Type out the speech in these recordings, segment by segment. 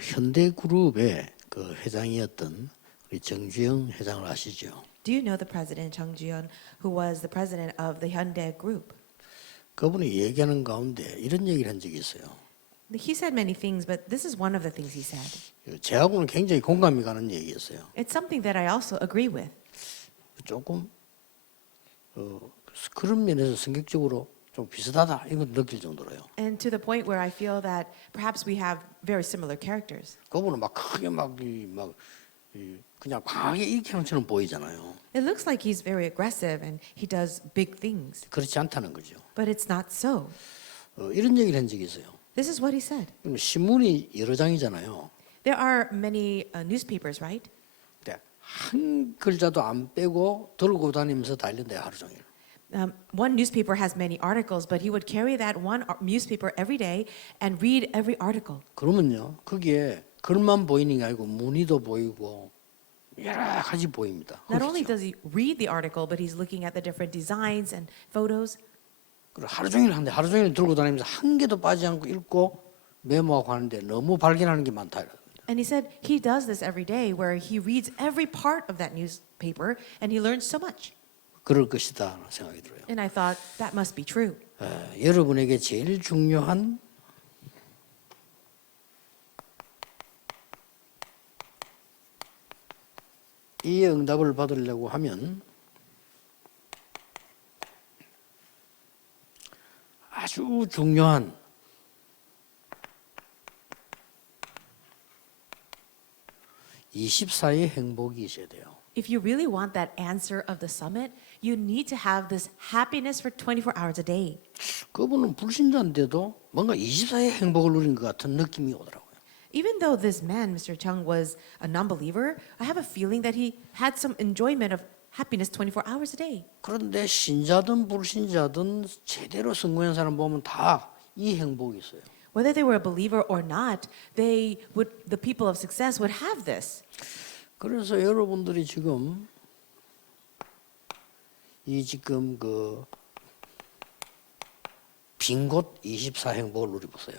현대그룹의 그 회장이었던 우리 정주영 회장을 아시죠? Do you know the president Chung Ji-yeon, who was the president of the Hyundai Group? 그분이 얘기하는 가운데 이런 얘기를 한 적이 있어요. He said many things, but this is one of the things he said. 제하고는 굉장히 공감이 가는 얘기였어요. It's something that I also agree with. 조금 그런 면에서 성격적으로 좀 비슷하다 이건 느낄 정도로요. And to the point where I feel that perhaps we have very similar characters. 그분은 막 크게 그냥 강하게 이렇게 하는 것처럼 보이잖아요. It looks like he's very aggressive and he does big things, 그렇지 않다는 거죠. but it's not so. 이런 얘기를 한 적이 있어요. This is what he said. 신문이 여러 장이잖아요. There are many newspapers, right? 근데 한 글자도 안 빼고 들고 다니면서 달린대요 하루 종일. One newspaper has many articles, but he would carry that one newspaper every day and read every article. 그러면요 거기에 글만 보이는 게 아니고 무늬도 보이고 여러 가지 보입니다. Not only does he read the article, but he's looking at the different designs and photos. 그리고 하루 종일 하는데 하루 종일 들고 다니면서 한 개도 빠지지 않고 읽고 메모하고 하는데 너무 발견하는 게 많다. And he said he does this every day where he reads every part of that newspaper and he learns so much. 그럴 것이다 생각이 들어요. And I thought that must be true. 여러분에게 제일 중요한 이 응답을 받으려고 하면 아주 중요한 (24의) 행복이 있어야 돼요. If you really want that answer of the summit, you need to have this happiness for 24 hours a day. 그분은 불신자인데도 뭔가 24의 행복을 누린 것 같은 느낌이 오더라고요. Even though this man, Mr. Chung, was a non-believer, I have a feeling that he had some enjoyment of happiness 24 hours a day. 그런데 신자든 불신자든 제대로 성공한 사람 보면 다 이 행복이 있어요. Whether they were a believer or not, the people of success would have this. 그래서 여러분들이 지금 빈 곳 24 행복을 누려보세요.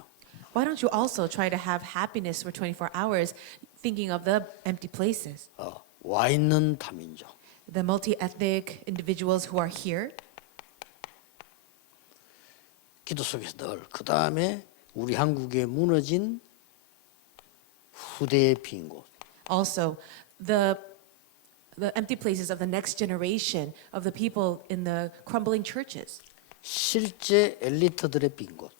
Why don't you also try to have happiness for 24 hours thinking of the empty places? 와 있는 다민족. The multi-ethnic individuals who are here. 기도 속에서 늘 그 다음에 우리 한국에 무너진 후대의 빈 곳. Also, the empty places of the next generation of the people in the crumbling churches. 실제 엘리트들의 빈 곳.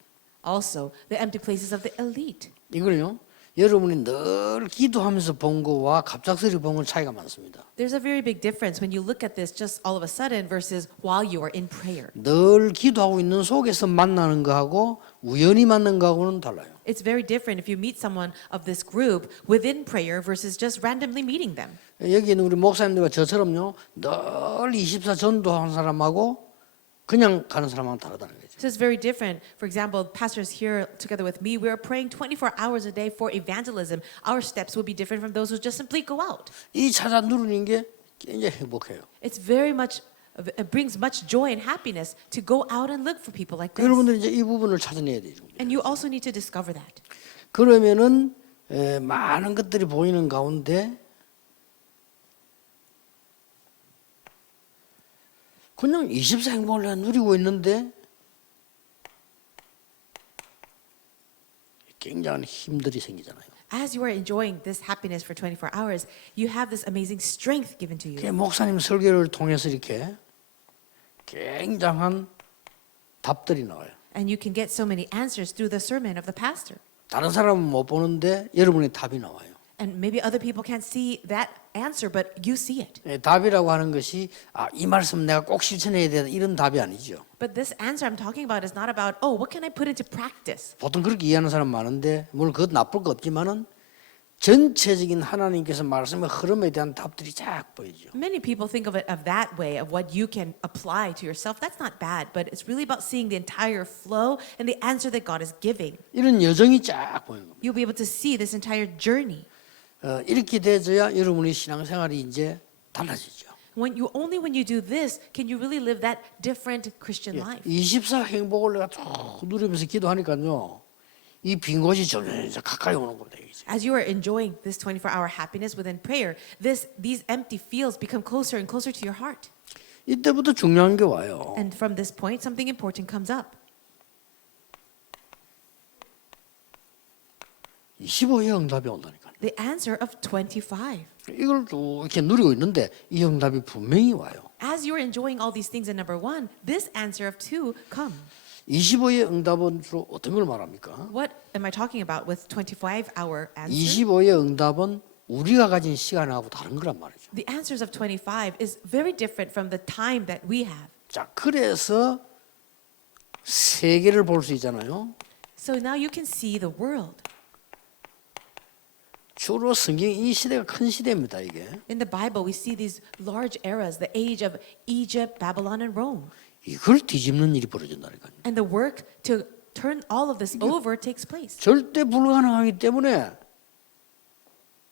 Also, the empty places of the elite. 이걸요. 여러분이 늘 기도하면서 본 거와 갑작스레 본 건 차이가 많습니다. There's a very big difference when you look at this just all of a sudden versus while you are in prayer. 늘 기도하고 있는 속에서 만나는 거하고 우연히 만난 거하고는 달라요. It's very different if you meet someone of this group within prayer versus just randomly meeting them. 여기 있는 우리 목사님들과 저처럼요. 늘 24 전도한 사람하고 그냥 가는 사람하고 다르다는 거죠. So it's very different. For example, pastors here together with me, we are praying 24 hours a day for evangelism. Our steps will be different from those who just simply go out. 이 찾아 누르는 게 굉장히 행복해요. It's very much, it brings much joy and happiness to go out and look for people like this. 여러분들이 이제 이 부분을 찾아내야 되죠. And you also need to discover that. 그러면은 많은 것들이 보이는 가운데 그냥 24 행복을 누리고 있는데 굉장한 힘들이 생기잖아요. As you are enjoying this happiness for 24 hours, you have this amazing strength given to you. 목사님 설교를 통해서 이렇게 굉장한 답들이 나와요. And you can get so many answers through the sermon of the pastor. 다른 사람은 못 보는데 여러분의 답이 나와요. And maybe other people can't see that answer, but you see it. 답이라고 하는 것이 이 말씀 내가 꼭 실천해야 되다 이런 답이 아니죠. But this answer I'm talking about is not about, oh, what can I put into practice? 보통 그렇게 이해하는 사람 많은데 물론 그것 나쁠 거 없지만은 전체적인 하나님께서 말씀의 흐름에 대한 답들이 쫙 보이죠. Many people think of it of that way, of what you can apply to yourself. That's not bad, but it's really about seeing the entire flow and the answer that God is giving. 이런 여정이 쫙 보이는 겁니다. You'll be able to see this entire journey. 이렇게 돼줘야 여러분의 신앙생활이 이제 달라지죠. Only when you do this can you really live that different Christian life. 24 행복을 내가 쭉 누리면서 기도하니까요. 이 빈 곳이 점점 가까이 오는 겁니다. 이게. As you are enjoying this 24-hour happiness within prayer, these empty fields become closer and closer to your heart. 이때부터 중요한 게 와요. And from this point, something important comes up. 25의 응답이 온다니까. The answer of 25. 이걸 또 이렇게 누리고 있는데 이 응답이 분명히 와요. As you're enjoying all these things in number 1, this answer of 2 come. 25의 응답은 주로 어떤 걸 말합니까? What am I talking about with 25-hour answer? 25의 응답은 우리가 가진 시간하고 다른 거란 말이죠. The answers of 25 is very different from the time that we have. 자, 그래서 세계를 볼 수 있잖아요. So now you can see the world. 주로 성경 이 시대가 큰 시대입니다, 이게. In the Bible, we see these large eras, the age of Egypt, Babylon, and Rome. 이걸 뒤집는 일이 벌어진다니까요. And the work to turn all of this over takes place. 절대 불가능하기 때문에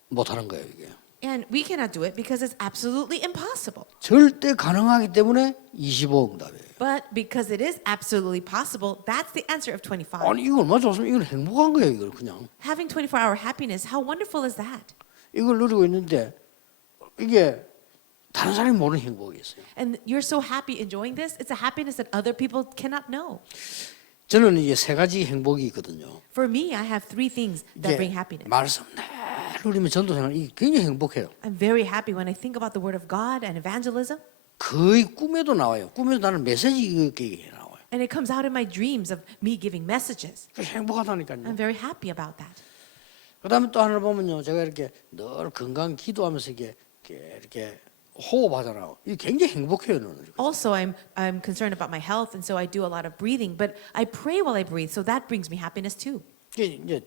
못하는 거예요, 이게. And we cannot do it because it's absolutely impossible. 절대 가능하기 때문에 25 응답이에요. But because it is absolutely possible, that's the answer of 25. 아니 이거 얼마나 좋습니까? 이건 행복한 거예요, 이걸 그냥. Having 24-hour happiness, how wonderful is that? 이걸 누리고 있는데 이게 다른 사람이 모르는 행복이 있어요. And you're so happy enjoying this. It's a happiness that other people cannot know. 저는 이게 세 가지 행복이 있거든요. For me, I have 3 things that bring 이게 happiness. 말씀 늘 누리면 전도생활 이게 굉장히 행복해요. I'm very happy when I think about the Word of God and evangelism. 거의 꿈에도 나와요. 꿈에도 나는 메시지 이게 나와요. And it comes out in my dreams of me giving messages. 행복하다니까요. I'm very happy about that. 그다음에 또 하나를 보면요, 제가 이렇게 늘 건강 기도하면서 이렇게 호흡하잖아요. 이게 굉장히 행복해요, 저는. Also, I'm concerned about my health, and so I do a lot of breathing. But I pray while I breathe, so that brings me happiness too. 이게 이제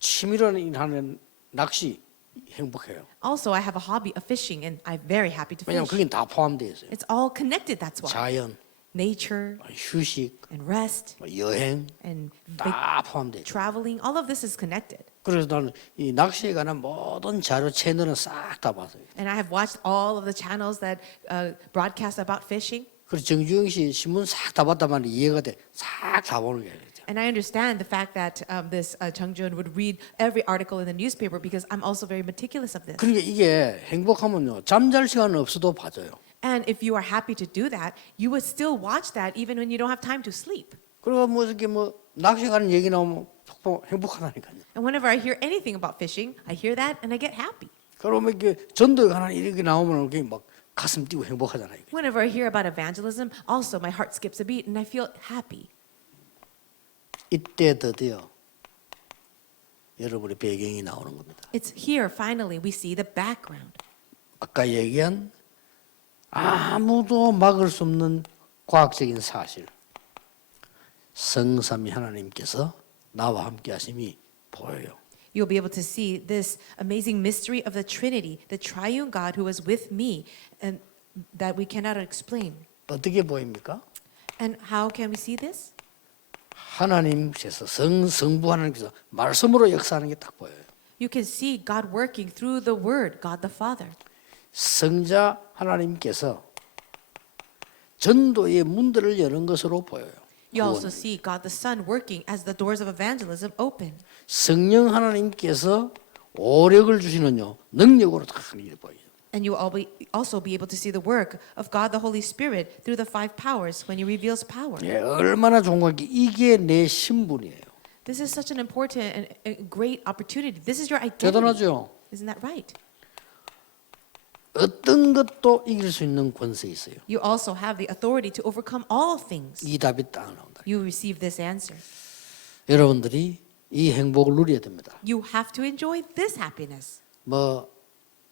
취미로 하는 낚시 행복해요. Also, I have a hobby of fishing, and I'm very happy to 왜냐하면 fish. 그게 다 포함되어 있어요. It's all connected. That's why 자연, nature 휴식, and rest 여행 and 다 포함되어 있어요. traveling, all of this is connected. 그래서 나는 이 낚시에 관한 모든 자료 채널은 싹 다 봤어요. And I have watched all of the channels that broadcast about fishing. 그래서 정주영 씨 신문 싹 다 봤다만 이해가 돼. 싹 다 보는 거예요. And I understand the fact that this Chung Jun would read every article in the newspaper because I'm also very meticulous of this. 그러니까 이게 행복하면요, 잠잘 시간은 없어도 봐줘요. And if you are happy to do that, you would still watch that even when you don't have time to sleep. 그리고 뭐 이렇게 뭐 낚시 가는 얘기 나오면 행복하다니까요. And whenever I hear anything about fishing, I hear that and I get happy. 그러면 이게 전도에 관한 이렇게 나오면 이렇게 막 가슴 뛰고 행복하잖아요. Whenever I hear about evangelism, also my heart skips a beat and I feel happy. 이때 드디어 여러분의 배경이 나오는 겁니다. It's here finally we see the background. 아까 얘기한 아무도 막을 수 없는 과학적인 사실, 성삼위 하나님께서 나와 함께 하심이 보여요. You'll be able to see this amazing mystery of the Trinity, the triune God who is with me, and that we cannot explain. 어떻게 보입니까? And how can we see this? 하나님께서 성부 하나님께서 말씀으로 역사하는 게 딱 보여요. You can see God working through the Word, God the Father. 성자 하나님께서 전도의 문들을 여는 것으로 보여요. You also see God the Son working as the doors of evangelism open. 성령 하나님께서 오력을 주시는요 능력으로 다 일을 보여요. And you will also be able to see the work of God the Holy Spirit through the 5 powers when He reveals power. 예, 얼마나 좋은 거 이게 내 신분이에요. This is such an important and a great opportunity. This is your identity. 대단하죠. Isn't that right? 어떤 것도 이길 수 있는 권세 있어요. You also have the authority to overcome all things. 이 답이 딱 나온다. You receive this answer. 여러분들이 이 행복을 누려야 됩니다. You have to enjoy this happiness. 뭐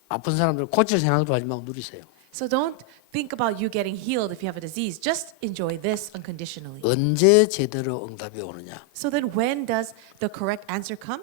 아픈 사람들 고칠 생각도 하지 말고 누리세요. So don't think about you getting healed if you have a disease. Just enjoy this unconditionally. 언제 제대로 응답이 오느냐? So then when does the correct answer come?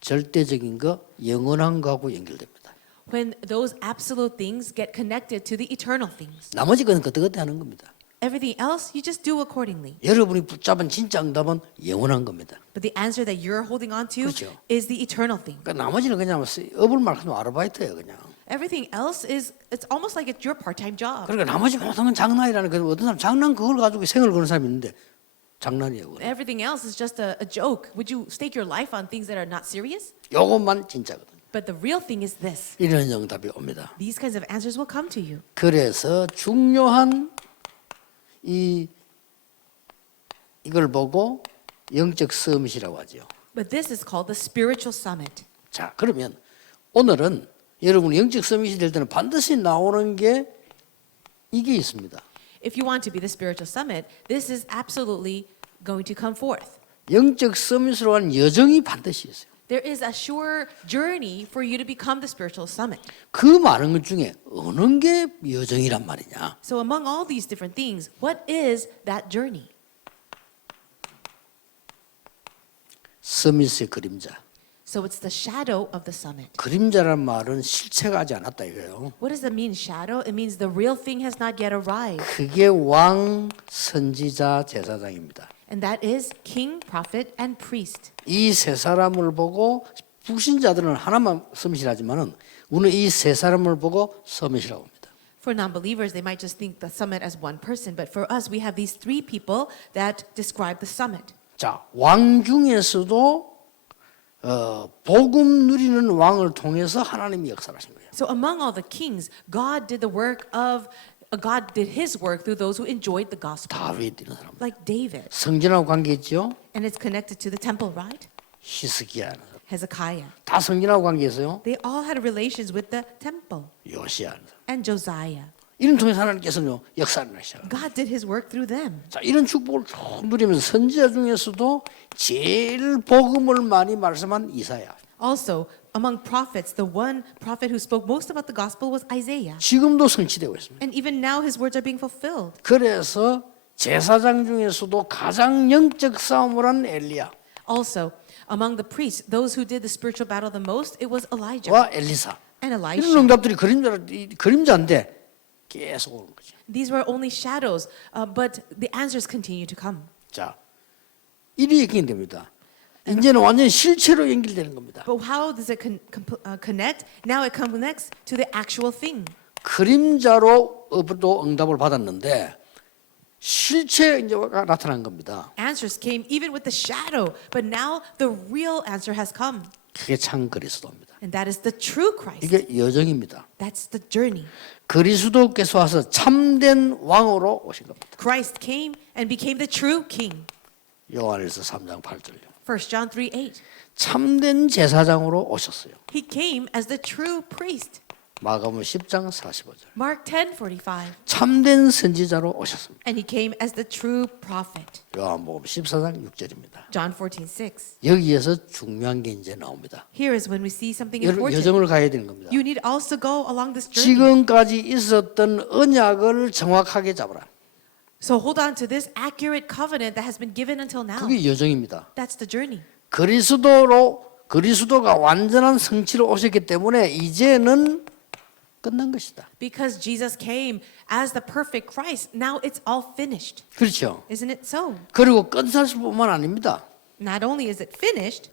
절대적인 거 영원한 거하고 연결됩니다. When those absolute things get connected to the eternal things. 나머지 건 그때그때 하는 겁니다. Everything else you just do accordingly. 여러분이 붙잡은 진짜 응답은 영원한 겁니다. But the answer that you're holding on to 그렇죠. is the eternal thing. 그러니까 나머지는 그냥 업을 말하는 아르바이트예요, 그냥. Everything else is it's almost like it's your part-time job. 그러니까 나머지 모든 건 장난이라는 그 어떤 사람 장난 그걸 가지고 생을 거는 사람이 있는데 장난이에요. 그건. Everything else is just a joke. Would you stake your life on things that are not serious? 요것만 진짜거든요. But the real thing is this. 이런 응답이 옵니다. These kinds of answers will come to you. 그래서 중요한 이걸 보고 영적 서밋이라고 하죠. But this is called the spiritual summit. 자, 그러면 오늘은 여러분이 영적 서밋이 될 때는 반드시 나오는 게 이게 있습니다. If you want to be the spiritual summit, this is absolutely going to come forth. 영적 서밋으로 하는 여정이 반드시 있어요. There is a sure journey for you to become the spiritual summit. 그 많은 것 중에 어느 게 여정이란 말이냐? So among all these different things, what is that journey? 서밋의 그림자. So it's the shadow of the summit. 그림자란 말은 실체가 하지 않았다 이거예요. What does that mean, shadow? It means the real thing has not yet arrived. 그게 왕, 선지자, 제사장입니다. And that is king, prophet, and priest. 이 세 사람을 보고 불신자들은 하나만 서밋이라지만은 우리는 이 세 사람을 보고 서밋이라고 합니다. For non-believers, they might just think the summit as one person, but for us, we have these three people that describe the summit. 자, 왕 중에서도 복음 누리는 왕을 통해서 하나님이 역사하신 거예요. So among all the kings, God did his work through those who enjoyed the gospel. 다윗 이런 사람. Like David. 성전하고 관계 있죠? And it's connected to the temple, right? 히스기야 이런 사람. Hezekiah. 다 성전하고 관계 있어요. They all had relations with the temple. 요시야 이런 사람. And Josiah. 이런 통해서 하나님께서는 역사를 하시죠. God did his work through them. 자, 이런 축복을 쭉 누리면서 선지자 중에서도 제일 복음을 많이 말씀한 이사야. Also, among prophets, the one prophet who spoke most about the gospel was Isaiah. 지금도 성취되고 있습니다. And even now his words are being fulfilled. 그래서 제사장 중에서도 가장 영적 싸움을 한 엘리야. Also, among the priests, those who did the spiritual battle the most, it was Elijah 와 엘리사. and 이런 Elisha. 응답들이 그림자인데 계속 오는 거죠. These were only shadows, but the answers continue to come. 자, 이리 연결됩니다. 이제는 완전 실체로 연결되는 겁니다. But how does it connect? Now it connects to the actual thing. 그림자로도 응답을 받았는데 실체가 나타난 겁니다. Answers came even with the shadow, but now the real answer has come. 그게 참 그리스도입니다. And that is the true Christ. 이게 여정입니다. That's the journey. 그리스도께서 와서 참된 왕으로 오신 겁니다. Christ came and became the true king. 요한일서 3장 8절요. 1 John 3:8. 참된 제사장으로 오셨어요. He came as the true priest. 마가복음 10장 45절. Mark 10:45. 참된 선지자로 오셨습니다. And he came as the true prophet. 요한복음 14장 6절입니다. John 14:6. 여기에서 중요한 게 이제 나옵니다. Here is when we see something 여러분 important. 여정을 가야 되는 겁니다. You need also go along this journey. 지금까지 있었던 언약을 정확하게 잡아라. So hold on to this accurate covenant that has been given until now. 그게 여정입니다. That's the journey. 그리스도가 완전한 성취로 오셨기 때문에 이제는 끝난 것이다. Because Jesus came as the perfect Christ, now it's all finished. 그렇죠. Isn't it so? 그리고 끝났을 뿐만 아닙니다. Not only is it finished,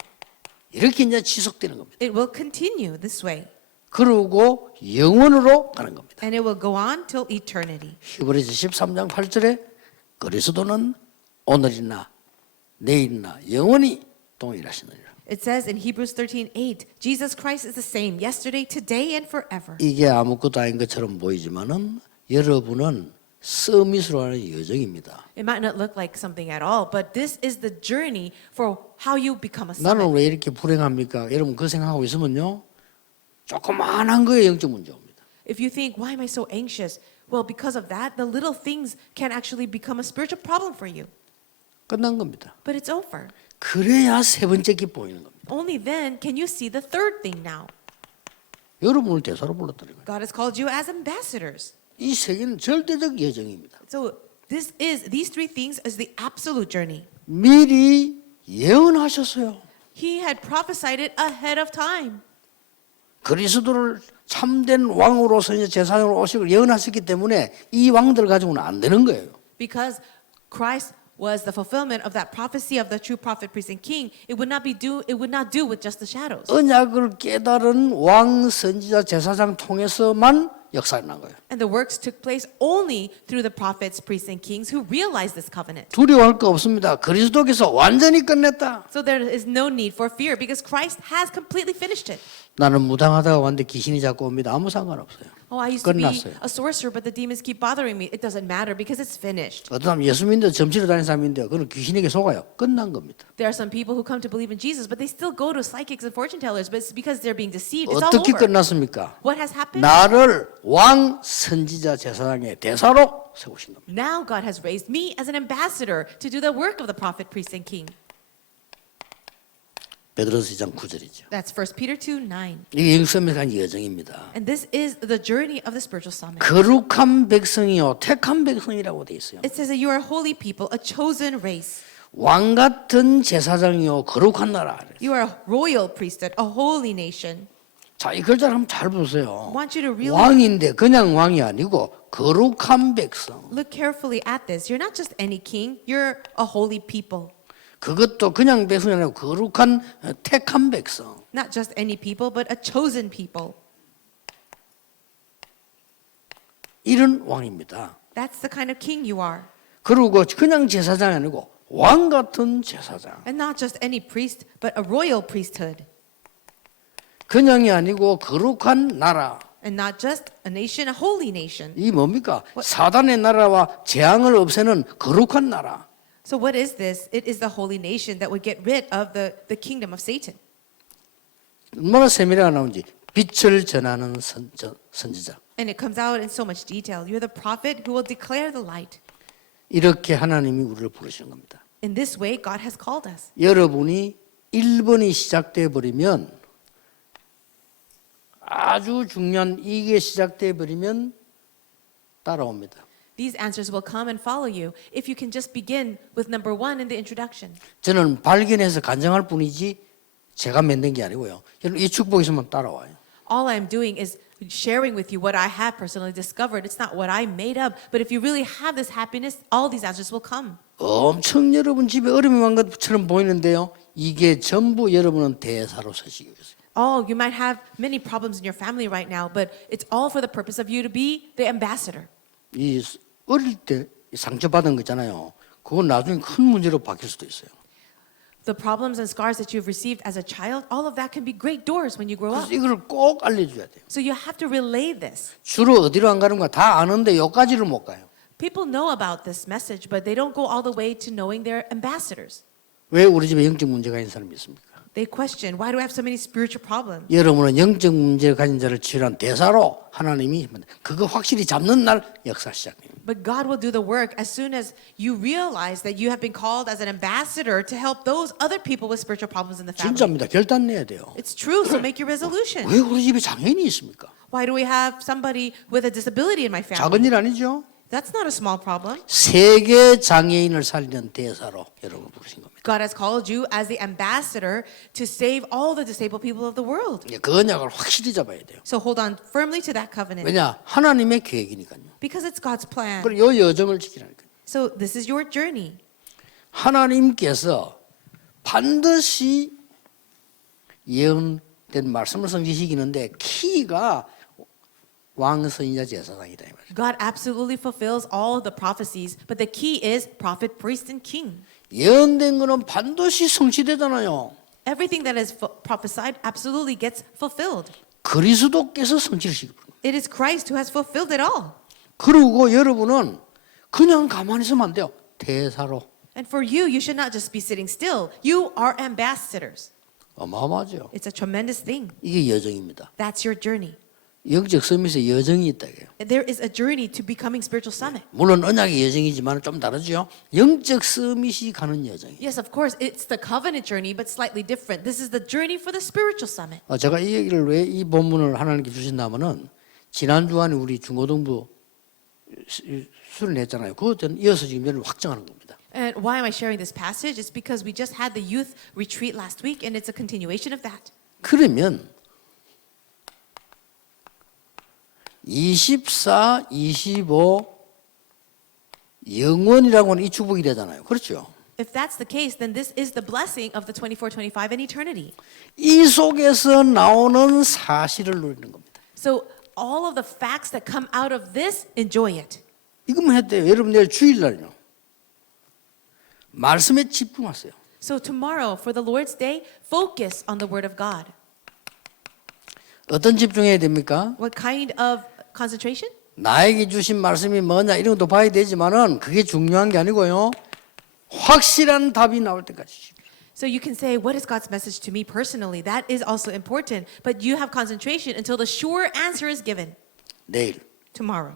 이렇게 이제 지속되는 겁니다. it will continue this way. 그리고 영원으로 가는 겁니다. And it will go on till eternity. 히브리서 13장 8절에 그리스도는 오늘이나 내일이나 영원히 동일하시느니라. It says in Hebrews 13:8, Jesus Christ is the same yesterday, today, and forever. 이게 아무것도 아닌 것처럼 보이지만은 여러분은 서밋으로 하는 여정입니다. It might not look like something at all, but this is the journey for how you become a 나는 summit. 왜 이렇게 불행합니까? 여러분 그 생각하고 있으면요. 조그만한 거에 영적 문제 옵니다. If you think, why am I so anxious? Well, because of that, the little things can actually become a spiritual problem for you. 끝난 겁니다. But it's over. 그래야 세 번째 게 보이는 겁니다. Only then can you see the third thing now. 여러분을 대사로 불렀다는 거예요. God has called you as ambassadors. 이 세계는 절대적 여정입니다. So these three things is the absolute journey. 미리 예언하셨어요. He had prophesied it ahead of time. 그리스도를 참된 왕으로서 이제 제사장으로 오시고 예언하셨기 때문에 이 왕들 가지고는 안 되는 거예요. Because Christ was the fulfillment of that prophecy of the true prophet, priest, and king. It would not do with just the shadows. 언약을 깨달은 왕, 선지자, 제사장 통해서만 역사가 난 거예요. And the works took place only through the prophets, priests, and kings who realized this covenant. 두려워할 거 없습니다. 그리스도께서 완전히 끝냈다. So there is no need for fear because Christ has completely finished it. 나는 무당하다가 왔는데 귀신이 자꾸 옵니다. 아무 상관없어요. Oh, I used to be 끝났어요. a sorcerer, but the demons keep bothering me. It doesn't matter because it's finished. 어떤 사람 예수 믿는데 점치러 다니는 사람인데요. 그는 귀신에게 속아요. 끝난 겁니다. There are some people who come to believe in Jesus, but they still go to psychics and fortune tellers, but it's because they're being deceived. It's all 어떻게 over. 끝났습니까? What has happened? 나를 왕 선지자 제사장의 대사로 세우신 겁니다. Now God has raised me as an ambassador to do the work of the prophet, priest, and king. 베드로서 2장 9절이죠. That's 1 Peter 2:9. 이게 영성에 간 여정입니다. And this is the journey of the spiritual summit. 거룩한 백성이요 택한 백성이라고 돼 있어요. It says that you are a holy people, a chosen race. 왕 같은 제사장이요 거룩한 나라. You are a royal priesthood, a holy nation. 자, 이 글자를 한번 잘 보세요. I want you to really 왕인데 그냥 왕이 아니고 거룩한 백성. look carefully at this. You're not just any king, you're a holy people. 그것도 그냥 백성이 아니고 거룩한 택한 백성. Not just any people, but a chosen people. 이런 왕입니다. That's the kind of king you are. 그리고 그냥 제사장이 아니고 왕 같은 제사장. And not just any priest, but a royal priesthood. 그냥이 아니고 거룩한 나라. And not just a nation, a holy nation. 이 뭡니까? 사단의 나라와 재앙을 없애는 거룩한 나라. So what is this? It is the holy nation that would get rid of the kingdom of Satan. 얼마나 세밀하게 나오는지 빛을 전하는 선지자. And it comes out in so much detail. You're the prophet who will declare the light. 이렇게 하나님이 우리를 부르시는 겁니다. In this way, God has called us. 여러분이 1번이 시작돼 버리면 아주 중요한 이게 시작돼 버리면 따라옵니다. These answers will come and follow you if you can just begin with number 1 in the introduction. 저는 발견해서 간증할 뿐이지 제가 만든 게 아니고요. 여러분 이 축복 있으면 따라와요. All I'm doing is sharing with you what I have personally discovered. It's not what I made up, but if you really have this happiness, all these answers will come. 엄청 여러분 집에 어려움이 많은 것처럼 보이는데요. 이게 전부 여러분은 대사로 서시기 위해서. Oh, you might have many problems in your family right now, but it's all for the purpose of you to be the ambassador. 이 어릴 때 상처받은 거 있잖아요. 그건 나중에 큰 문제로 바뀔 수도 있어요. The problems and scars that you've received as a child, all of that can be great doors when you grow 그래서 up. 이걸 꼭 알려줘야 돼요. So you have to relay this. 주로 어디로 안 가는가 다 아는데 여기까지를 못 가요. People know about this message, but they don't go all the way to knowing they're ambassadors. 왜 우리 집에 영적 문제가 있는 사람이 있습니까? They question, why do I have so many spiritual problems? 여러분은 영적 문제를 가진 자를 치유한 대사로 하나님이 그거 확실히 잡는 날 역사 시작됩니다. But God will do the work as soon as you realize that you have been called as an ambassador to help those other people with spiritual problems in the family. 진짜입니다. 결단 내야 돼요. It's true, so make your resolution. 왜 우리 집에 장애인이 있습니까? Why do we have somebody with a disability in my family? 작은 일 아니죠? That's not a small problem. 세계 장애인을 살리는 대사로 여러분 부르신 겁니다. God has called you as the ambassador to save all the disabled people of the world. 그 언약을 확실히 잡아야 돼요. So hold on firmly to that covenant 왜냐? 하나님의 계획이니까요. because it's God's plan. 그리고 이 여정을 지키라니까요. So this is your journey. 하나님께서 반드시 예언된 말씀을 성취시키는데 키가 왕, 선지자, 제사장이다 이 말이에요. God absolutely fulfills all the prophecies, but the key is prophet, priest, and king. 예언된 거는 반드시 성취되잖아요. Everything that is prophesied absolutely gets fulfilled. 그리스도께서 성취를 시키는 거예요. It is Christ who has fulfilled it all. 그리고 여러분은 그냥 가만히 있으면 안 돼요. 대사로. And for you, you should not just be sitting still. You are ambassadors. 어마어마하죠. It's a tremendous thing. 이게 여정입니다. That's your journey. 영적 서밋에 여정이 있다 이게요. There is a journey to becoming spiritual summit. 물론 언약의 여정이지만 좀 다르죠. 영적 서밋이 가는 여정이에요. Yes, of course, it's the covenant journey, but slightly different. This is the journey for the spiritual summit. 제가 이 얘기를 왜 이 본문을 하나님께 주신다면은 지난 주간에 우리 중고등부 수련회 했잖아요. 그것은 이어서 지금 여러분 확정하는 겁니다. And why am I sharing this passage? It's because we just had the youth retreat last week, and it's a continuation of that. 그러면 24, 25 영원이라고 하는 이 축복이 되잖아요. 그렇죠? If that's the case, then this is the blessing of the 24, 25, and eternity. 이 속에서 나오는 사실을 누리는 겁니다. So all of the facts that come out of this, enjoy it. 이것만 했대요. 여러분 내일 주일날요. 말씀에 집중하세요. So tomorrow, for the Lord's Day, focus on the Word of God. 어떤 집중해야 됩니까? What kind of concentration? 나에게 주신 말씀이 뭐냐 이런 것도 봐야 되지만은 그게 중요한 게 아니고요. 확실한 답이 나올 때까지. So you can say, what is God's message to me personally? That is also important. But you have concentration until the sure answer is given. 내일 Tomorrow.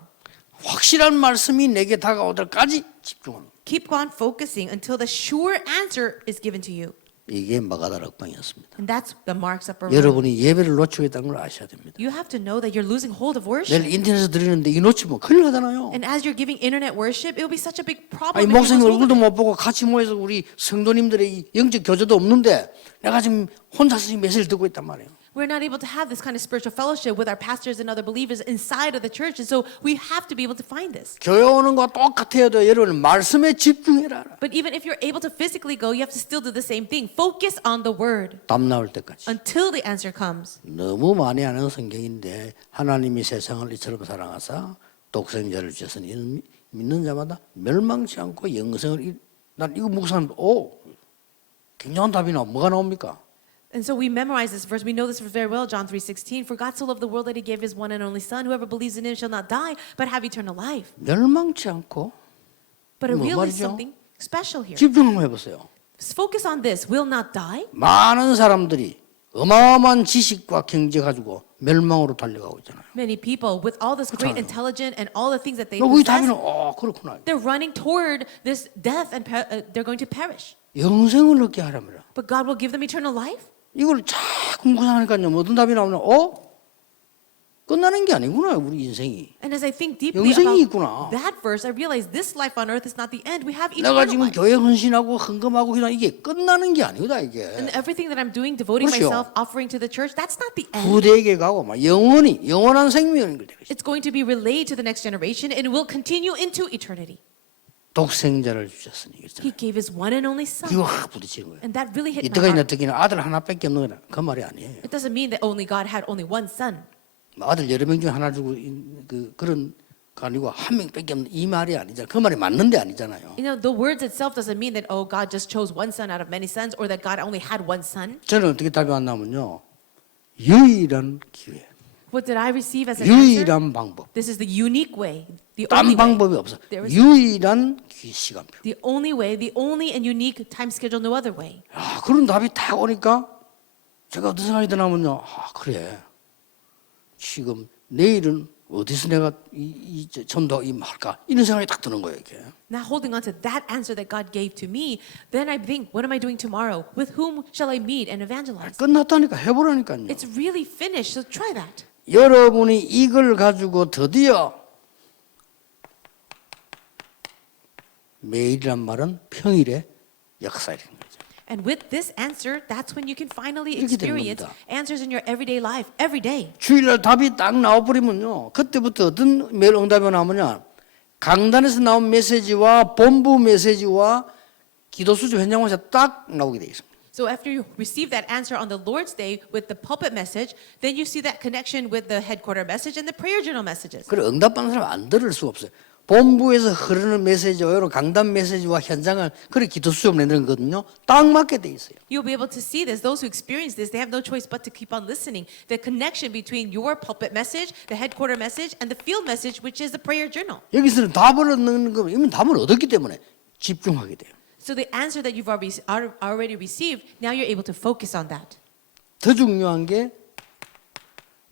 확실한 말씀이 내게 다가올 때까지 집중하는 거예요. Keep on focusing until the sure answer is given to you. 이게 마가다락 억방이었습니다. And that's the Mark's Upper Room. 여러분이 예배를 놓치고 있다는 걸 아셔야 됩니다. You have to know that you're losing hold of worship. 내일 인터넷에서 드리는데 이 놓치면 큰일 나잖아요. And as you're giving internet worship, it will be such a big problem. 아니 if you 목사님 lose hold 얼굴도 of it. 못 보고 같이 모여서 우리 성도님들의 이 영적 교제도 없는데 내가 지금 혼자서 이 메시지를 듣고 있단 말이에요. We're not able to have this kind of spiritual fellowship with our pastors and other believers inside of the church. And so we have to be able to find this. 교회 오는 거 똑같아요. 여러분 말씀에 집중해라. But even if you're able to physically go, you have to still do the same thing. Focus on the word 답 나올 때까지. until the answer comes. 너무 많이 아는 성경인데 하나님이 세상을 이처럼 사랑하사 독생자를 주셨으니 믿는 자마다 멸망치 않고 영생을 난 이거 묵상하면 굉장한 답이 뭐가 나옵니까? And so we memorize this verse. We know this verse very well, John 3:16. For God so loved the world that he gave his one and only son. Whoever believes in him shall not die, but have eternal life. 멸망치 않고 But it 뭐 really is 말이죠? something special here. 집중 한번 해보세요. Focus on this. Will not die. 많은 사람들이 어마어마한 지식과 경제 가지고 멸망으로 달려가고 있잖아요. Many people with all this great 그렇잖아요. intelligence and all the things that they 우리 possess, 답이는 그렇구나. they're running toward this death and they're going to perish. 영생을 얻게 하라면 But God will give them eternal life. 이걸 자꾸 묵상하니까요. 어떤 답이 나오냐? 끝나는 게 아니구나 우리 인생이. And as I think deeply 영생이 about 있구나. that verse, I realize this life on earth is not the end. We have 내가 eternal 지금 life. 교회 헌신하고 헌금하고 그냥 이게 끝나는 게 아니다 이게. And everything that I'm doing, devoting 그렇죠. myself, offering to the church, that's not the end. 후대에게 가고 막 영원한 생명을 연결되고 있어요. It's going to be relayed to the next generation and it will continue into eternity. 독생자를 주셨으니 He 그랬잖아요. gave his one and only son. 이거 확 부딪히는 거예요. And that really hit my 이때까지 heart. 어떻게는 아들 하나밖에 없는 거나 그 말이 아니에요. It doesn't mean that only God had only one son. 아들 여러 명 중에 하나 주고 그런 거 아니고 한 명밖에 없는 이 말이 아니잖아요. 그 말이 맞는데 아니잖아요. You know, the words itself doesn't mean that, oh, God just chose one son out of many sons or that God only had one son. 저는 어떻게 답이 왔냐면요. 유일한 기회, What did I receive as an answer? 유일한 방법. This is the unique way, the 딴 only way. 방법이 없어. There is 유일한 시간표. the only way, the only and unique time schedule, no other way. 그런 답이 딱 오니까 제가 어떤 생각이 드냐면요. 그래. 지금 내일은 어디서 내가 이 전도 할까 이런 생각이 딱 드는 거예요. 이게. Now holding on to that answer that God gave to me, then I think, what am I doing tomorrow? With whom shall I meet and evangelize? 끝났다니까 해보라니까요. It's really finished, so try that. 여러분이 이걸 가지고 드디어 매일이란 말은 평일의 역사라는 거죠. And with this answer, that's when you can finally 이렇게 되는 experience 겁니다. answers in your everyday life, every day. 주일날 답이 딱 나와버리면요. 그때부터 어떤 메일 응답이 나오느냐. 강단에서 나온 메시지와 본부 메시지와 기도 수집 현장에서 딱 나오게 돼 있습니다. So after you receive that answer on the Lord's Day with the pulpit message, then you see that connection with the headquarter message and the prayer journal messages. 그래 응답받는 사람 안 들을 수가 없어요. 본부에서 흐르는 메시지와 여러 강단 메시지와 현장을 그래 기도 수업 내는 거거든요. 딱 맞게 돼 있어요. You'll be able to see this. Those who experience this, they have no choice but to keep on listening. The connection between your pulpit message, the headquarter message, and the field message, which is the prayer journal. 여기서는 답을 얻는 거 이미 답을 얻었기 때문에 집중하게 돼요. So the answer that you've already received, now you're able to focus on that. 더 중요한 게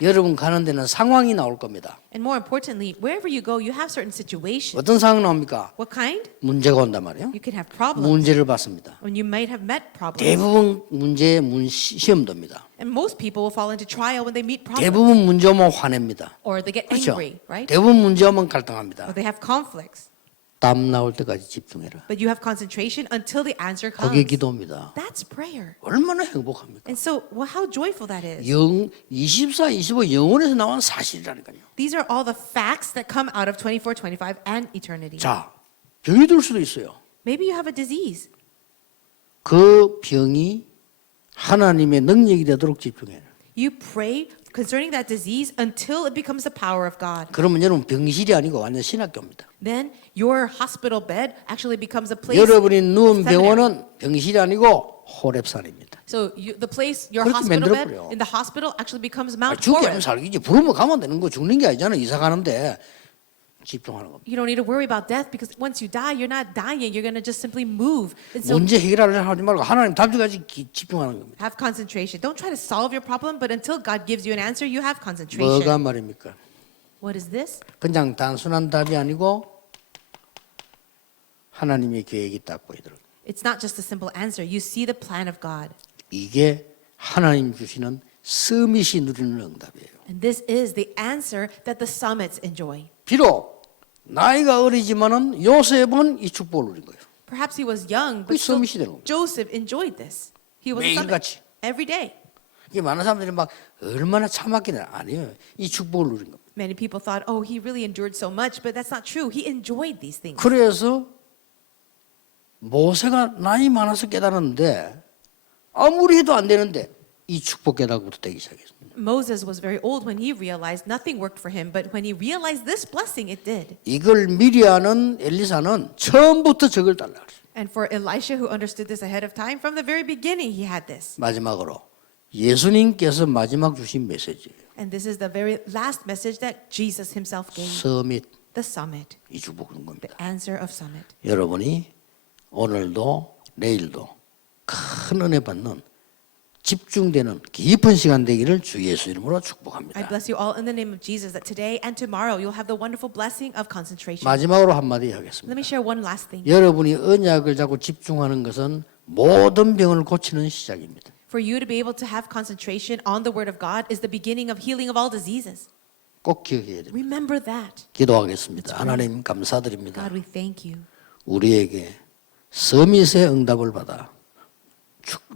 여러분 가는 데는 상황이 나올 겁니다. And more importantly, wherever you go, you have certain situations. 어떤 상황이 나옵니까? What kind? 문제가 온단 말이에요. You can have problems. 문제를 받습니다. When you might have met problems. 대부분 문제에 시험됩니다. And most people will fall into trial when they meet problems. 대부분 문제 오면 화냅니다. Or they get 그렇죠? angry, right? 대부분 문제 오면 갈등합니다. Or they have conflicts. 답 나올 때까지 집중해라. But you have concentration until the answer comes. 그게 기도입니다. That's prayer. 얼마나 행복합니까? And so, well, how joyful that is. 24, 25 영혼에서 나온 사실이라니까요. These are all the facts that come out of 24, 25, and eternity. 자, 병이 들 수도 있어요. Maybe you have a disease. 그 병이 하나님의 능력이 되도록 집중해라. You pray concerning that disease until it becomes the power of God. 그러면 여러분 병실이 아니고 완전 신학교입니다. Then your hospital bed actually becomes a place. 여러분이 누운 of seminary. 병원은 병실이 아니고 호렙산입니다. So the place, your 그렇게 hospital bed 만들어버려. in the hospital actually becomes Mount 죽게 하면 Horeb. 살기지. 부르면 가면 되는 거. 죽는 게 아니잖아. 이사 가는데 집중하는 겁니다. You don't need to worry about death because once you die, you're not dying. You're going to just simply move. And so 문제 해결하려 하지 말고 하나님 답주까지 집중하는 겁니다. have concentration. Don't try to solve your problem, but until God gives you an answer, you have 뭐가 concentration. 말입니까? What is this? 그냥 단순한 답이 아니고 하나님의 계획이 딱 보이더라고요. It's not just a simple answer. You see the plan of God. 이게 하나님 주시는 서밋이 누리는 응답이에요. And this is the answer that the summits enjoy. 비록 나이가 어리지만은 요셉은 이 축복을 누린 거예요. Perhaps he was young, 그게 but still 서밋이 되는 겁니다. Joseph enjoyed this. He was a summit 매일같이. every day. 이게 많은 사람들이 막 얼마나 참았기는 아니에요. 이 축복을 누린 겁니다. Many people thought, oh, he really endured so much, but that's not true. He enjoyed these things. 그래서 모세가 나이 많아서 깨달았는데 아무리 해도 안 되는데 이 축복 깨닫고부터 되기 시작했습니다. Moses was very old when he realized nothing worked for him, but when he realized this blessing, it did. 이걸 미리 아는 엘리사는 처음부터 저걸 달라 그랬어요. And for Elisha, who understood this ahead of time, from the very beginning, he had this. 마지막으로 예수님께서 마지막 주신 메시지예요. And this is the very last message that Jesus himself gave. 서밋 The summit, 이 축복인 the 겁니다. answer of summit. 여러분이 오늘도 내일도 큰 은혜 받는 집중되는 깊은 시간 되기를 주 예수 이름으로 I 축복합니다. bless you all in the name of Jesus that today and tomorrow you'll have the wonderful blessing of concentration. 마지막으로 한마디 Let 하겠습니다. me share one last thing. 여러분이 언약을 잡고 집중하는 것은 모든 병을 고치는 시작입니다. For you to be able to have concentration on the word of God is the beginning of healing of all diseases. 꼭 기억해야 됩니다. Remember that. 기도하겠습니다. 하나님 감사드립니다. God, we thank you. 우리에게 서밋의 응답을 받아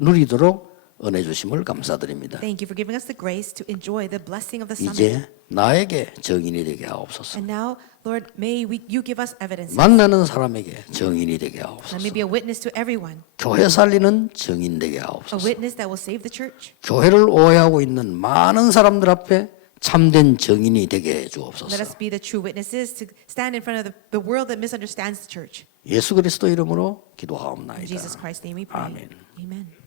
누리도록 은혜 주심을 감사드립니다. Thank you for giving us the grace to enjoy the blessing of the summit. 이제 나에게 정인이 되게 하옵소서. And now, Lord, may you give us evidence. 만나는 사람에게 정인이 되게 Let me 하옵소서. be a witness to everyone, 교회 살리는 정인 되게 a 하옵소서. witness that will save the church. 교회를 오해하고 있는 많은 사람들 앞에 참된 정인이 되게 해 Let 주옵소서. us be the true witnesses to stand in front of the world that misunderstands the church. 예수 그리스도 이름으로 In 기도하옵나이다. Jesus Christ's name we pray. 아멘. Amen.